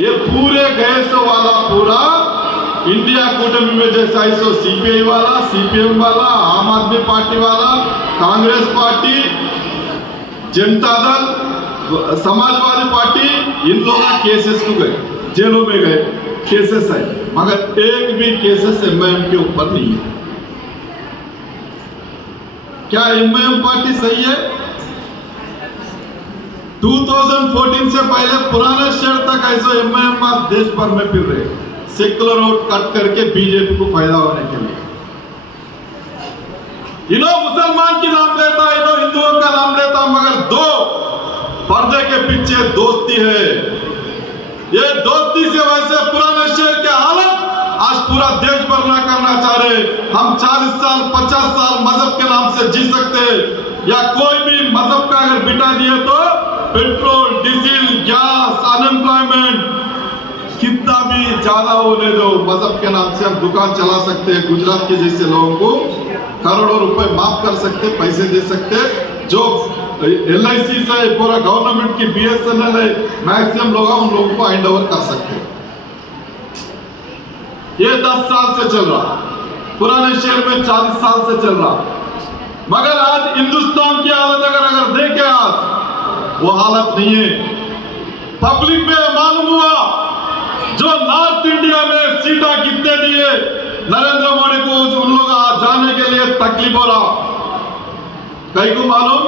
ये पूरे गैस वाला पूरा इंडिया कूटमी में जैसा इसो सीपीआई वाला, सीपीएम वाला, आम आदमी पार्टी वाला, कांग्रेस पार्टी, जनता दल, समाजवादी पार्टी, इन लोग केसेस को गए, जेलों में गए, केसेस है, मगर एक भी केसेस एमआईएम के ऊपर नहीं है। क्या एमआईएम पार्टी सही है? 2014 से पहले पुराने शहर तक ऐसे एमआईएम देश भर में फिर रहे, सेक्युलर वोट कट करके बीजेपी को फायदा होने के लिए। इन्हों मुसलमान की नाम लेता, इन्हों हिंदुओं का नाम लेता, मगर दो पर्दे के पीछे दोस्ती है। ये दोस्ती से वैसे पुराने शहर के हालत आज पूरा देश भर ना करना चाह रहे। हम 40 साल 50 साल मजहब के नाम से जी सकते, या कोई भी मजहब का अगर बिठा दिए तो पेट्रोल, डीजल, गैस, अनएम्प्लॉयमेंट कितना भी ज्यादा होने दो, मजहब के नाम से हम दुकान चला सकते हैं। गुजरात के जैसे लोगों को करोड़ों रुपए माफ कर सकते, पैसे दे सकते। जो LIC से पूरा गवर्नमेंट की BSNL है, मैक्सिमम लोग उन लोगों को हैंड ओवर कर सकते। ये 10 साल से चल रहा, पुराने शहर में 40 साल से चल रहा, मगर आज हिंदुस्तान की हालत अगर देखें, आज वो हालत नहीं है। पब्लिक में मालूम हुआ जो नॉर्थ इंडिया में सीटा कितने दिए नरेंद्र मोदी को, उन लोग जाने के लिए तकलीफ हो रहा। कहीं को मालूम,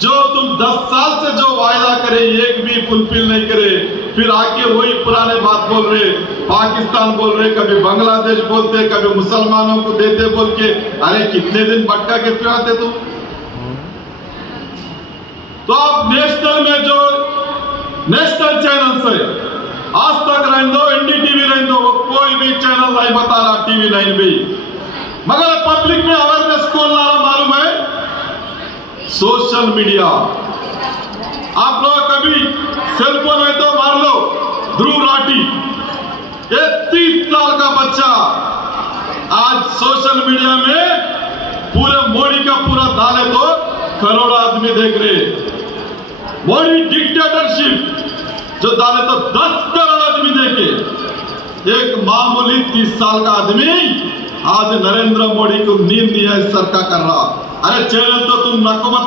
जो तुम 10 साल से जो वायदा करे एक भी फुलफिल नहीं करे, फिर आके वही पुराने बात बोल रहे, पाकिस्तान बोल रहे, कभी बांग्लादेश बोलते, कभी मुसलमानों को देते बोल के। अरे कितने दिन भटका के फिर आते तुम? तो आप नेशनल में जो नेशनल चैनल है, आज तक रहने दो, NDTV रहने दो, कोई भी चैनल नहीं बता रहा, TV9 भी, मगर पब्लिक में अवेयरनेस कौन ला रहा मालूम है? Social media. आप लोग कभी सेलफोन है तो मार लो, ध्रुव राठी, ये 30 साल का बच्चा आज सोशल मीडिया में पूरे मोदी का पूरा डाले तो करोड़ आदमी देख रहे। मोदी डिक्टेटरशिप जो डाले तो 10 करोड़ आदमी देखे। एक मामूली 30 साल का आदमी आज नरेंद्र मोदी को नींद नहीं है सरकार कर रहा। अरे चैनल तो तुम नको बता।